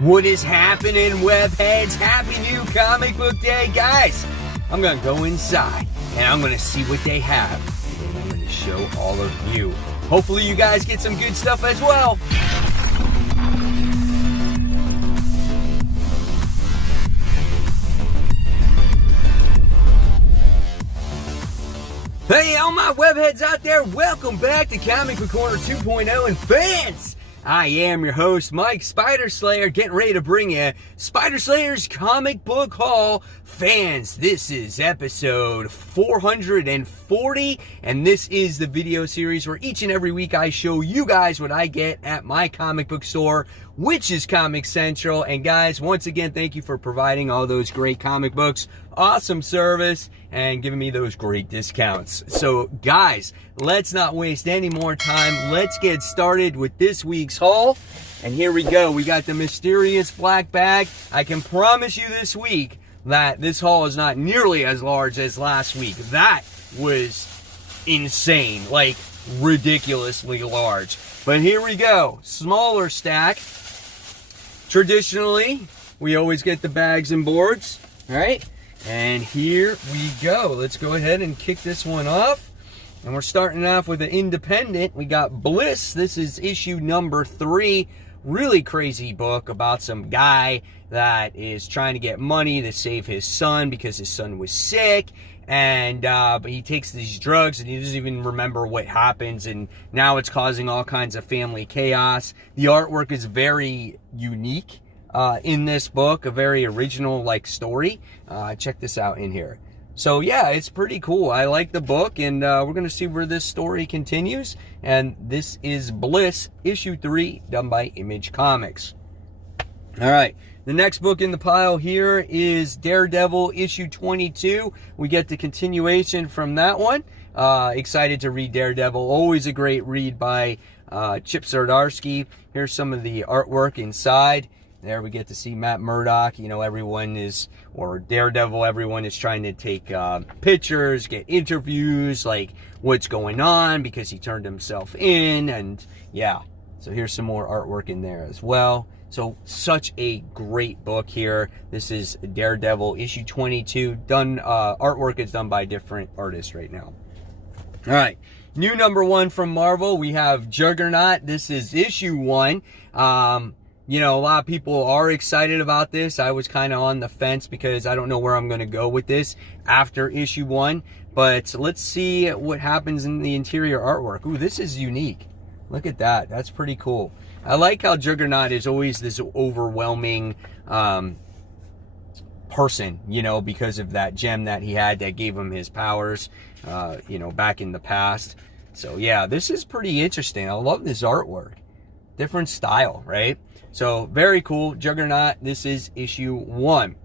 What is happening, webheads? Happy new comic book day, guys. I'm going to go inside and I'm going to see what they have. And I'm going to show all of you. Hopefully you guys get some good stuff as well. Hey, all my webheads out there, welcome back to Comic Book Corner 2.0 and fans! I am your host, Mike Spider Slayer, getting ready to bring you Spider Slayer's Comic Book Haul. Fans, this is episode 440, and this is the video series where each and every week I show you guys what I get at my comic book store, which is Comic Central. And guys, once again, thank you for providing all those great comic books, awesome service, and giving me those great discounts. So guys, let's not waste any more time. Let's get started with this week's haul. And here we go. We got the mysterious black bag. I can promise you this week that this haul is not nearly as large as last week. That was insane, like ridiculously large. But here we go. Smaller stack. Traditionally, we always get the bags and boards, all right? And here we go. Let's go ahead and kick this one off. And we're starting off with an independent. We got Bliss. This is issue number 3. Really crazy book about some guy that is trying to get money to save his son because his son was sick. And but he takes these drugs and he doesn't even remember what happens. And now it's causing all kinds of family chaos. The artwork is very unique. In this book, a very original like story. Check this out in here. So yeah, it's pretty cool. I like the book, and we're gonna see where this story continues. And this is Bliss, issue 3, done by Image Comics. All right, the next book in the pile here is Daredevil, issue 22. We get the continuation from that one. Excited to read Daredevil. Always a great read by Chip Zdarsky. Here's some of the artwork inside. There we get to see Matt Murdock. You know, everyone is, or Daredevil, everyone is trying to take pictures, get interviews, like what's going on because he turned himself in. And yeah, so here's some more artwork in there as well. So such a great book here. This is Daredevil issue 22. Done, artwork is done by different artists right now. All right, new number 1 from Marvel. We have Juggernaut. This is issue 1. You know, a lot of people are excited about this. I was kind of on the fence because I don't know where I'm going to go with this after issue 1. But let's see what happens in the interior artwork. Ooh, this is unique. Look at that. That's pretty cool. I like how Juggernaut is always this overwhelming person, you know, because of that gem that he had that gave him his powers, you know, back in the past. So, yeah, this is pretty interesting. I love this artwork. Different style, right? So, very cool. Juggernaut, this is issue 1.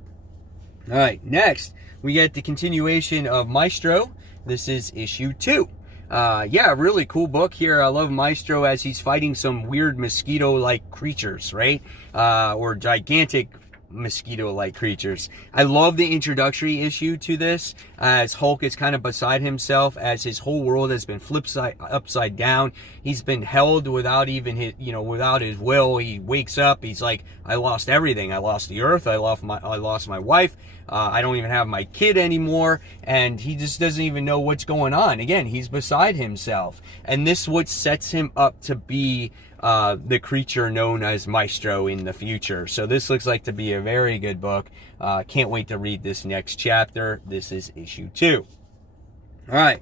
All right, next, we get the continuation of Maestro. This is issue 2. Yeah, really cool book here. I love Maestro as he's fighting some weird mosquito-like creatures, right? Or gigantic mosquito-like creatures. I love the introductory issue to this, as Hulk is kind of beside himself, as his whole world has been flipped upside down. He's been held without even his, you know, without his will. He wakes up, he's like, I lost everything. I lost the earth. I lost my wife. I don't even have my kid anymore, and he just doesn't even know what's going on. Again, he's beside himself, and this is what sets him up to be the creature known as Maestro in the future. So this looks like to be a very good book. Can't wait to read this next chapter. This is issue 2. All right.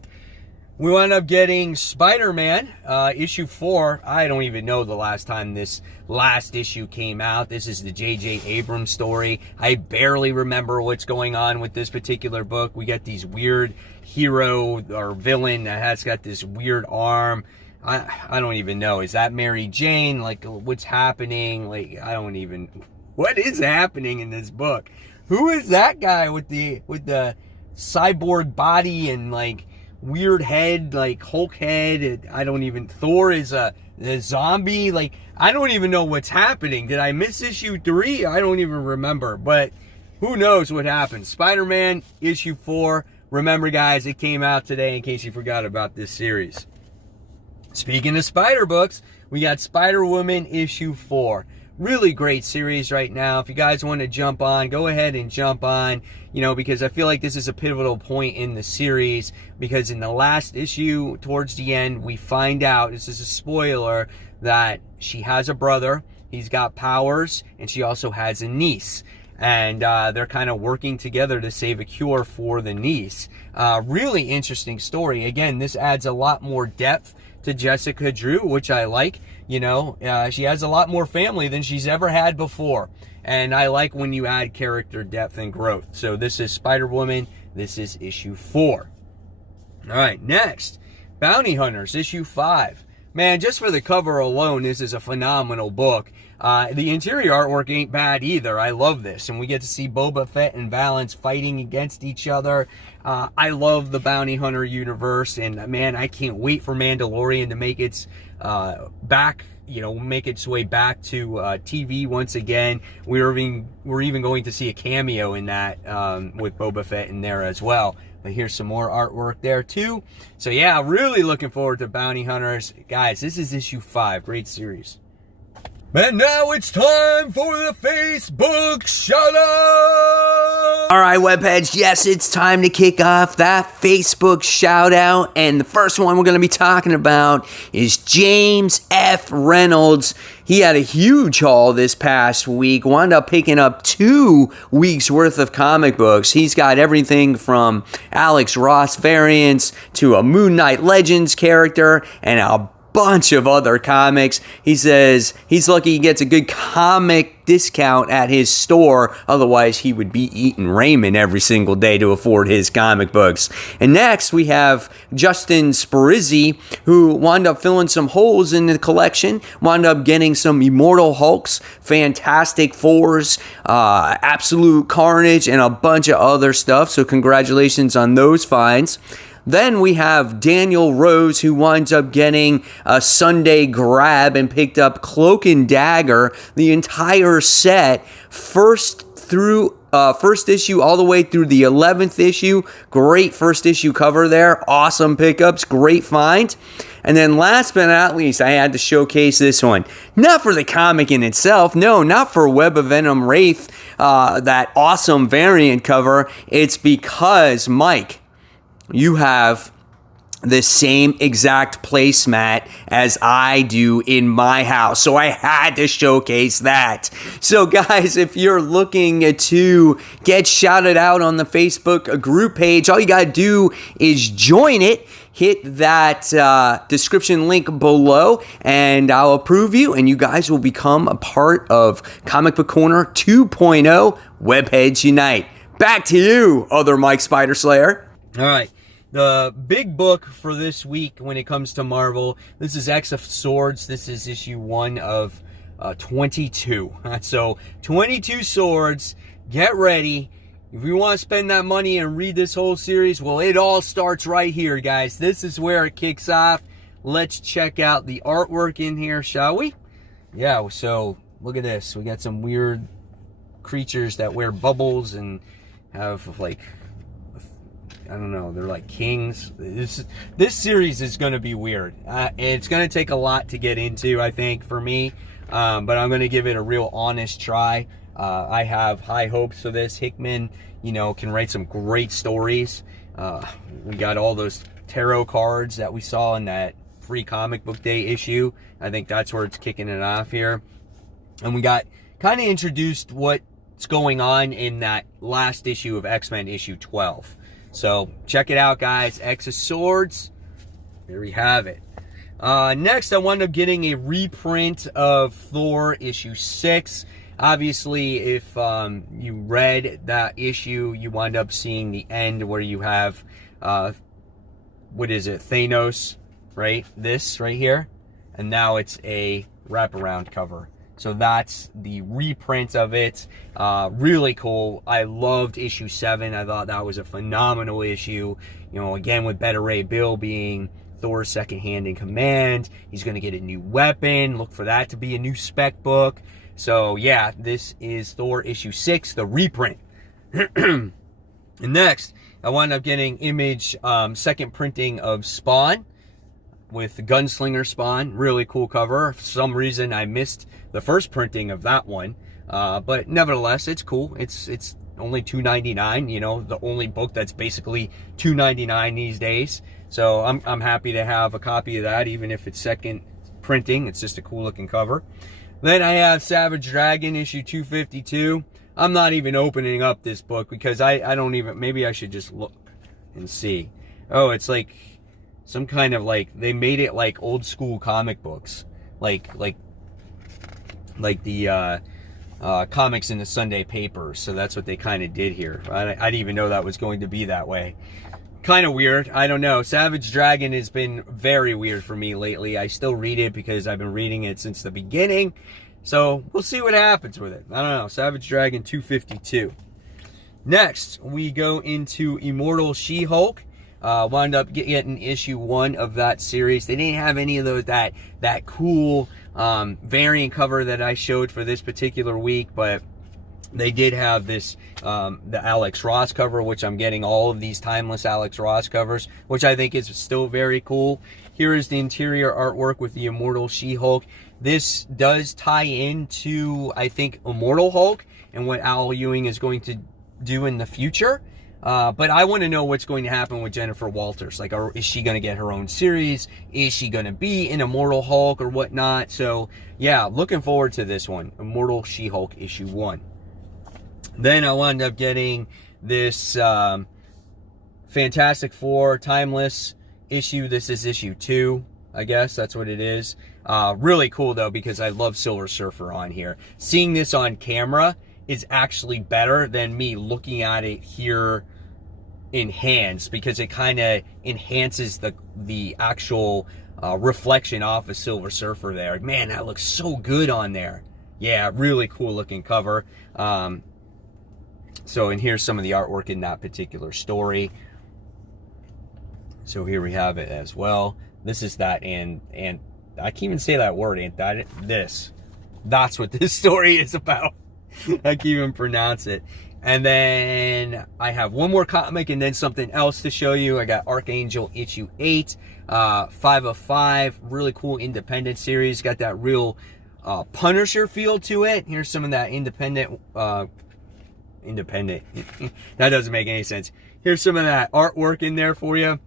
We wound up getting Spider-Man, issue 4. I don't even know the last time this last issue came out. This is the J.J. Abrams story. I barely remember what's going on with this particular book. We get these weird hero or villain that has got this weird arm. I don't even know. Is that Mary Jane? Like, what's happening? Like, I don't even... What is happening in this book? Who is that guy with the cyborg body and, like, weird head, like Hulk head? I don't even... Thor is a zombie? Like, I don't even know what's happening. Did I miss issue 3? I don't even remember. But who knows what happens. Spider-Man, issue 4. Remember, guys, it came out today in case you forgot about this series. Speaking of spider books, we got Spider-Woman issue 4. really great series right now. If you guys want to jump on, go ahead and jump on, because I feel like this is a pivotal point in the series, because in the last issue, towards the end, we find out, this is a spoiler, that she has a brother, he's got powers, and she also has a niece. And they're kind of working together to save a cure for the niece. Really interesting story. Again, this adds a lot more depth to Jessica Drew, which I like. She has a lot more family than she's ever had before. And I like when you add character depth and growth. So this is Spider-Woman. This is issue 4. All right, next, Bounty Hunters, issue 5. Man, just for the cover alone, this is a phenomenal book. The interior artwork ain't bad either. I love this. And we get to see Boba Fett and Valance fighting against each other. I love the Bounty Hunter universe. And man, I can't wait for Mandalorian to make its make its way back to TV once again. We're even going to see a cameo in that with Boba Fett in there as well. But here's some more artwork there too. So yeah, really looking forward to Bounty Hunters. Guys, this is issue 5. Great series. And now it's time for the Facebook Shoutout! Alright, webheads, yes, it's time to kick off that Facebook Shoutout. And the first one we're going to be talking about is James F. Reynolds. He had a huge haul this past week, wound up picking up 2 weeks worth of comic books. He's got everything from Alex Ross variants to a Moon Knight Legends character and a bunch of other comics. He says he's lucky he gets a good comic discount at his store. Otherwise, he would be eating ramen every single day to afford his comic books. And next, we have Justin Sparizzi, who wound up filling some holes in the collection, wound up getting some Immortal Hulks, Fantastic Fours, Absolute Carnage, and a bunch of other stuff. So congratulations on those finds. Then we have Daniel Rose, who winds up getting a Sunday grab and picked up Cloak and Dagger, the entire set, first issue all the way through the 11th issue. Great first issue cover there. Awesome pickups. Great find. And then last but not least, I had to showcase this one. Not for the comic in itself. No, not for Web of Venom Wraith, that awesome variant cover. It's because, Mike, you have the same exact placemat as I do in my house. So I had to showcase that. So guys, if you're looking to get shouted out on the Facebook group page, all you got to do is join it. Hit that description link below and I'll approve you and you guys will become a part of Comic Book Corner 2.0 Webheads Unite. Back to you, other Mike Spider Slayer. All right. The big book for this week when it comes to Marvel, this is X of Swords. This is issue 1 of 22. So 22 swords. Get ready. If you want to spend that money and read this whole series, well, it all starts right here, guys. This is where it kicks off. Let's check out the artwork in here, shall we? Yeah, so look at this. We got some weird creatures that wear bubbles and have like, I don't know, they're like kings. This series is going to be weird. It's going to take a lot to get into, I think, for me. But I'm going to give it a real honest try. I have high hopes for this. Hickman, can write some great stories. We got all those tarot cards that we saw in that free comic book day issue. I think that's where it's kicking it off here. And we got kind of introduced what's going on in that last issue of X-Men issue 12. So check it out, guys. X of Swords. There we have it. Next, I wound up getting a reprint of Thor issue 6. Obviously, if you read that issue, you wind up seeing the end where you have, Thanos, right? This right here. And now it's a wraparound cover. So that's the reprint of it. Really cool. I loved issue 7. I thought that was a phenomenal issue. Again, with Beta Ray Bill being Thor's second hand in command. He's going to get a new weapon. Look for that to be a new spec book. So, yeah, this is Thor issue 6, the reprint. And next, I wound up getting Image second printing of Spawn. with Gunslinger Spawn. Really cool cover. For some reason, I missed the first printing of that one. But nevertheless, it's cool. It's only $2.99, you know, the only book that's basically $2.99 these days. So I'm happy to have a copy of that, even if it's second printing. It's just a cool looking cover. Then I have Savage Dragon issue 252. I'm not even opening up this book because I don't even, maybe I should just look and see. Oh, it's like some kind of like, they made it like old school comic books. Like the comics in the Sunday papers. So that's what they kind of did here. I didn't even know that was going to be that way. Kind of weird. I don't know. Savage Dragon has been very weird for me lately. I still read it because I've been reading it since the beginning. So we'll see what happens with it. I don't know. Savage Dragon 252. Next, we go into Immortal She-Hulk. Wound up getting issue 1 of that series. They didn't have any of those that cool variant cover that I showed for this particular week, but they did have this the Alex Ross cover, which I'm getting all of these timeless Alex Ross covers, which I think is still very cool. Here is the interior artwork with the Immortal She-Hulk. This does tie into, I think, Immortal Hulk and what Al Ewing is going to do in the future. But I want to know what's going to happen with Jennifer Walters. Like, is she going to get her own series? Is she going to be in Immortal Hulk or whatnot? So, yeah, looking forward to this one. Immortal She-Hulk issue 1. Then I wound up getting this Fantastic Four Timeless issue. This is issue 2, I guess. That's what it is. Really cool, though, because I love Silver Surfer on here. Seeing this on camera is actually better than me looking at it here in hands, because it kind of enhances the actual reflection off of Silver Surfer there. Man, that looks so good on there. Yeah, really cool looking cover. So, and here's some of the artwork in that particular story. So here we have it as well. This is that, and I can't even say that word, that's what this story is about. I can't even pronounce it. And then I have one more comic and then something else to show you. I got Archangel issue 8, 5 of 5, really cool independent series. Got that real Punisher feel to it. Here's some of that independent, that doesn't make any sense. Here's some of that artwork in there for you.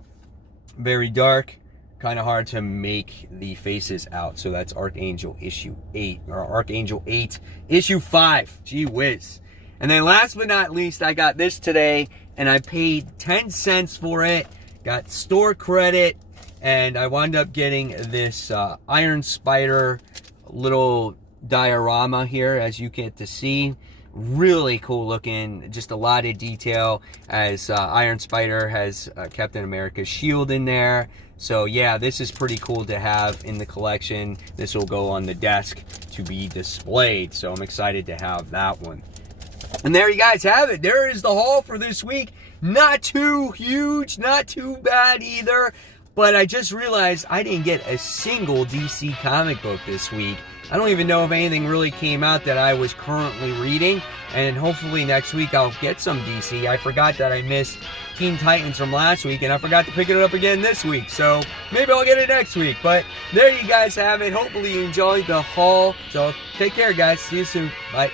Very dark, kind of hard to make the faces out. So that's Archangel issue 8, or Archangel 8 issue 5. Gee whiz. And then last but not least, I got this today and I paid 10 cents for it. Got store credit, and I wound up getting this Iron Spider little diorama here, as you get to see. Really cool looking, just a lot of detail, as Iron Spider has Captain America's shield in there. So yeah, this is pretty cool to have in the collection. This will go on the desk to be displayed, so I'm excited to have that one. And there you guys have it. There is the haul for this week. Not too huge, not too bad either, but I just realized I didn't get a single DC comic book this week. I don't even know if anything really came out that I was currently reading, and hopefully next week I'll get some DC. I forgot that I missed Teen Titans from last week, and I forgot to pick it up again this week, so maybe I'll get it next week. But there you guys have it. Hopefully you enjoyed the haul. So take care, guys. See you soon. Bye.